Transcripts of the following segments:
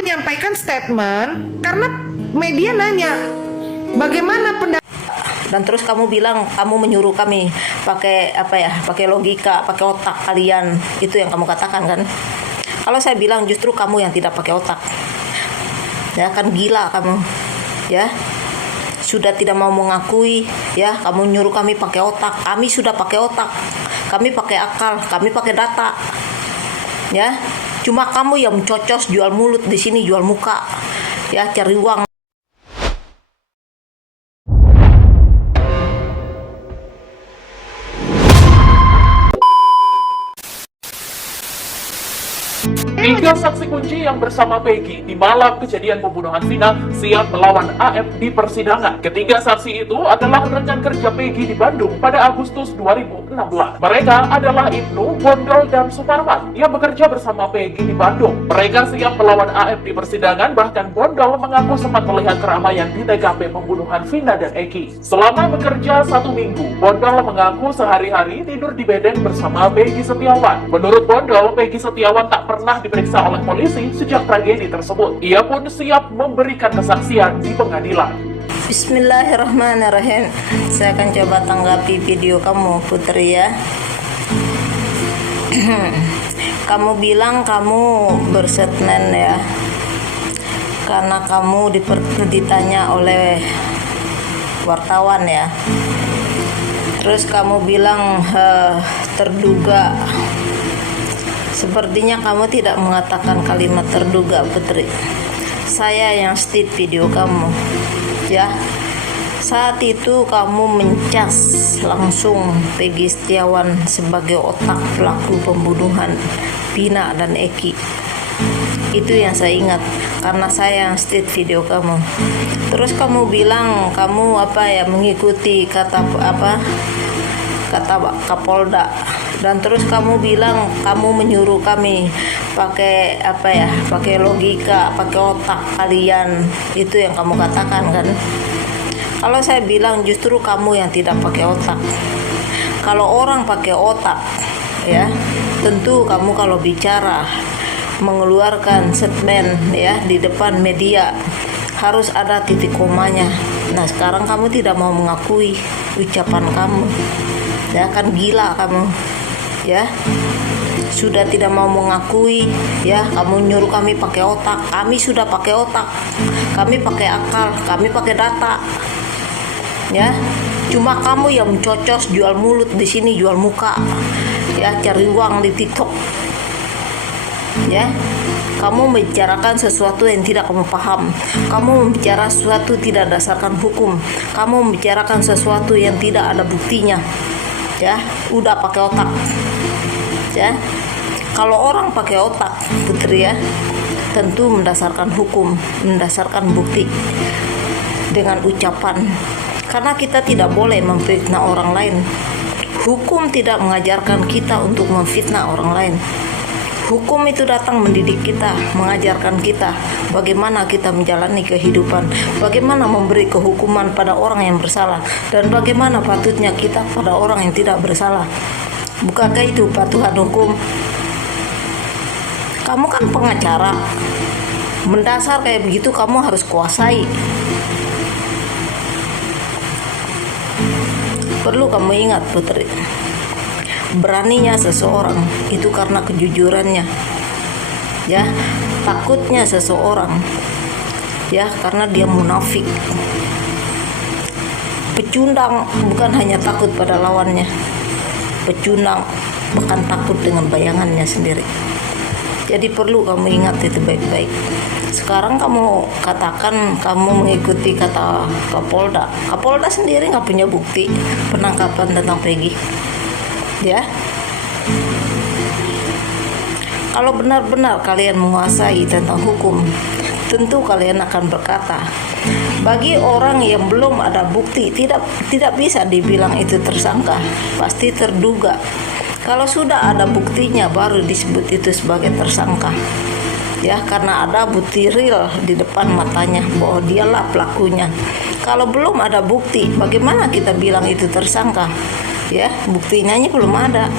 menyampaikan statement karena media nanya bagaimana pendapat. Dan terus kamu bilang kamu menyuruh kami pakai pakai logika, pakai otak kalian. Itu yang kamu katakan kan? Kalau saya bilang justru kamu yang tidak pakai otak. Ya kan, gila kamu. Ya. Sudah tidak mau mengakui, ya, kamu nyuruh kami pakai otak. Kami sudah pakai otak. Kami pakai akal, kami pakai data. Ya. Cuma kamu yang mencocos, jual mulut di sini, jual muka. Ya, cari uang. Tiga saksi kunci yang bersama Peggy di malam kejadian pembunuhan Vina siap melawan AF di persidangan. Ketiga saksi itu adalah rekan kerja Peggy di Bandung pada Agustus 2016. Mereka adalah Ibnu, Bondol, dan Suparman yang bekerja bersama Peggy di Bandung. Mereka siap melawan AF di persidangan, bahkan Bondol mengaku sempat melihat keramaian di TKP pembunuhan Vina dan Eki. Selama bekerja 1 minggu, Bondol mengaku sehari-hari tidur di bedeng bersama Peggy Setiawan. Menurut Bondol, Peggy Setiawan tak pernah diperiksa oleh polisi sejak tragedi tersebut. Ia pun siap memberikan kesaksian di pengadilan. Bismillahirrahmanirrahim. Saya akan coba tanggapi video kamu, Putri, ya. Kamu bilang kamu berstatement, ya, karena kamu ditanya oleh wartawan, ya. Terus kamu bilang terduga. Sepertinya kamu tidak mengatakan kalimat terduga, Putri. Saya yang state video kamu, ya. Saat itu kamu mencas langsung Peggy Setiawan sebagai otak pelaku pembunuhan Vina dan Eki. Itu yang saya ingat karena saya yang state video kamu. Terus kamu bilang kamu mengikuti kata Kapolda. Dan terus kamu bilang kamu menyuruh kami pakai pakai logika, pakai otak kalian. Itu yang kamu katakan kan? Kalau saya bilang justru kamu yang tidak pakai otak. Kalau orang pakai otak, ya, tentu kamu kalau bicara mengeluarkan statement, ya, di depan media harus ada titik komanya. Nah, sekarang kamu tidak mau mengakui ucapan kamu. Ya kan, gila kamu. Ya, sudah tidak mau mengakui, ya, kamu nyuruh kami pakai otak. Kami sudah pakai otak, kami pakai akal, kami pakai data. Ya, cuma kamu yang mencocos, jual mulut di sini, jual muka. Ya, cari uang di TikTok. Ya, kamu membicarakan sesuatu yang tidak kamu paham. Kamu membicara sesuatu tidak dasarkan hukum. Kamu membicarakan sesuatu yang tidak ada buktinya. Ya, udah pakai otak. Ya, kalau orang pakai otak, Putri, ya, tentu mendasarkan hukum, mendasarkan bukti dengan ucapan. Karena kita tidak boleh memfitnah orang lain. Hukum tidak mengajarkan kita untuk memfitnah orang lain. Hukum itu datang mendidik kita, mengajarkan kita bagaimana kita menjalani kehidupan, bagaimana memberi kehukuman pada orang yang bersalah, dan bagaimana patutnya kita pada orang yang tidak bersalah. Bukankah itu patuhan hukum? Kamu kan pengacara. Mendasar kayak begitu kamu harus kuasai. Perlu kamu ingat, Putri. Beraninya seseorang itu karena kejujurannya, ya. Takutnya seseorang, ya, karena dia munafik. Pecundang bukan hanya takut pada lawannya, pecundang bahkan takut dengan bayangannya sendiri. Jadi perlu kamu ingat itu baik-baik. Sekarang kamu katakan kamu mengikuti kata Kapolda. Kapolda sendiri nggak punya bukti penangkapan tentang Peggy. Ya, kalau benar-benar kalian menguasai tentang hukum, tentu kalian akan berkata, bagi orang yang belum ada bukti tidak bisa dibilang itu tersangka, pasti terduga. Kalau sudah ada buktinya baru disebut itu sebagai tersangka. Ya, karena ada bukti real di depan matanya bahwa dialah pelakunya. Kalau belum ada bukti, bagaimana kita bilang itu tersangka? Ya, buktinya belum ada.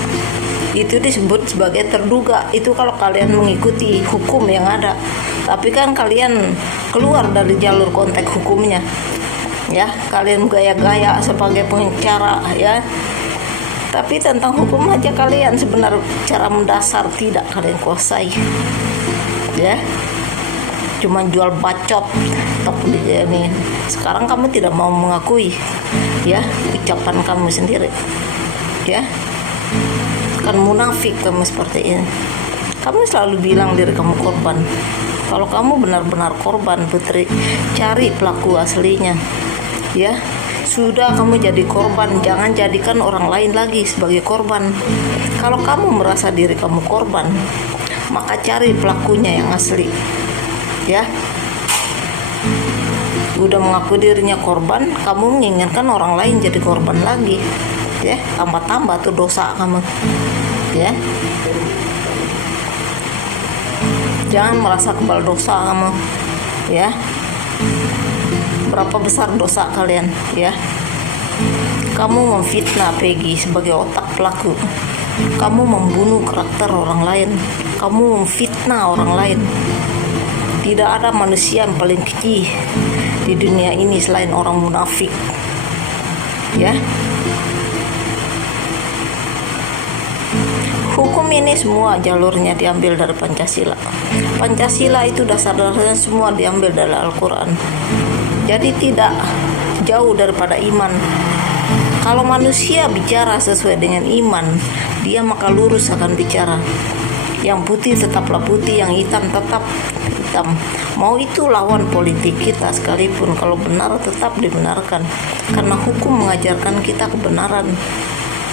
itu disebut sebagai terduga. Itu kalau kalian mengikuti hukum yang ada. Tapi kan kalian keluar dari jalur konteks hukumnya, ya. Kalian gaya-gaya sebagai pengacara, ya. Tapi tentang hukum aja kalian sebenarnya cara mendasar tidak kalian kuasai, ya. Cuma jual bacot, ini. Sekarang kamu tidak mau mengakui, ya, ucapan kamu sendiri, ya. Kan munafik kamu seperti ini. Kamu selalu bilang diri kamu korban. Kalau kamu benar-benar korban, Putri, cari pelaku aslinya, ya. Sudah kamu jadi korban, jangan jadikan orang lain lagi sebagai korban. Kalau kamu merasa diri kamu korban, maka cari pelakunya yang asli, ya. Udah mengaku dirinya korban, kamu menginginkan orang lain jadi korban lagi, ya. Tambah-tambah tuh dosa kamu, ya. Jangan merasa kebal dosa kamu, ya. Berapa besar dosa kalian, ya. Kamu memfitnah Peggy sebagai otak pelaku. Kamu membunuh karakter orang lain. Kamu memfitnah orang lain. Tidak ada manusia yang paling keji di dunia ini selain orang munafik, ya. Hukum ini semua jalurnya diambil dari Pancasila. Pancasila itu dasar-dasarnya semua diambil dari Al-Quran. Jadi tidak jauh daripada iman. Kalau manusia bicara sesuai dengan iman, dia maka lurus akan bicara. Yang putih tetaplah putih, yang hitam tetap hitam. Mau itu lawan politik kita sekalipun, kalau benar tetap dibenarkan. Karena hukum mengajarkan kita kebenaran,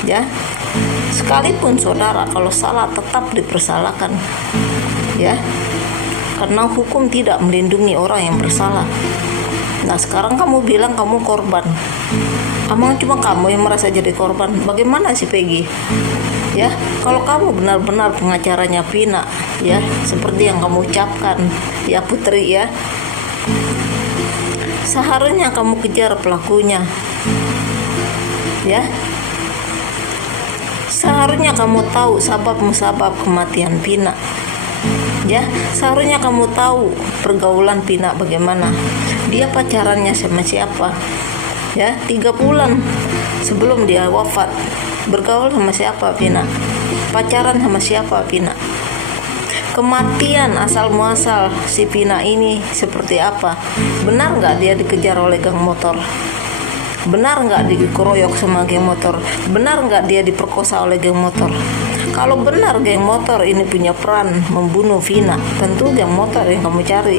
ya. Sekalipun saudara kalau salah tetap dipersalahkan, ya. Karena hukum tidak melindungi orang yang bersalah. Nah, sekarang kamu bilang kamu korban. Emang cuma kamu yang merasa jadi korban? Bagaimana sih Peggy? Ya, kalau kamu benar-benar pengacaranya Vina, ya, seperti yang kamu ucapkan, ya Putri, ya. Seharusnya kamu kejar pelakunya, ya. Seharusnya kamu tahu sebab-musabab kematian Vina, ya. Seharusnya kamu tahu pergaulan Vina bagaimana. Dia pacarannya sama siapa, ya. 3 bulan sebelum dia wafat bergaul sama siapa Vina, pacaran sama siapa Vina. Kematian asal muasal si Vina ini seperti apa? Benar nggak dia dikejar oleh geng motor? Benar nggak dikeroyok sama geng motor? Benar nggak dia diperkosa oleh geng motor? Kalau benar geng motor ini punya peran membunuh Vina, tentu geng motor yang kamu cari,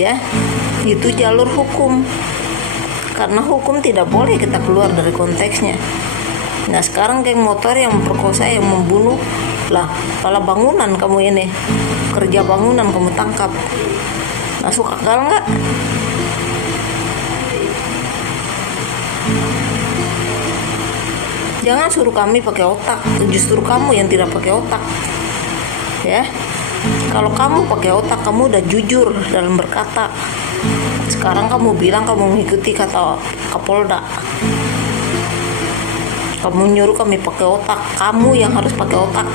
ya. Itu jalur hukum. Karena hukum tidak boleh kita keluar dari konteksnya. Nah, sekarang geng motor yang memperkosa, yang membunuh, lah, kepala bangunan kamu ini, kerja bangunan kamu tangkap. Masuk akal nggak? Jangan suruh kami pakai otak, justru kamu yang tidak pakai otak, ya. Kalau kamu pakai otak, kamu udah jujur dalam berkata. Sekarang kamu bilang kamu mengikuti kata Kapolda. Kamu nyuruh kami pakai otak, kamu yang harus pakai otak,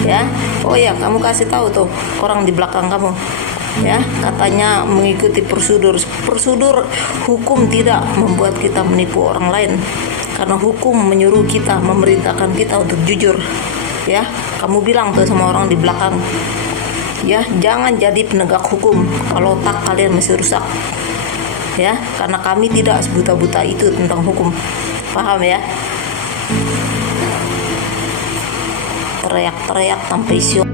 ya. Oh ya, kamu kasih tahu tuh orang di belakang kamu, ya. Katanya mengikuti prosedur hukum tidak membuat kita menipu orang lain, karena hukum menyuruh kita, memerintahkan kita untuk jujur, ya. Kamu bilang tuh sama orang di belakang, ya, jangan jadi penegak hukum kalau otak kalian masih rusak, ya. Karena kami tidak sebuta-buta itu tentang hukum, paham ya? Teriak-teriak tanpa isi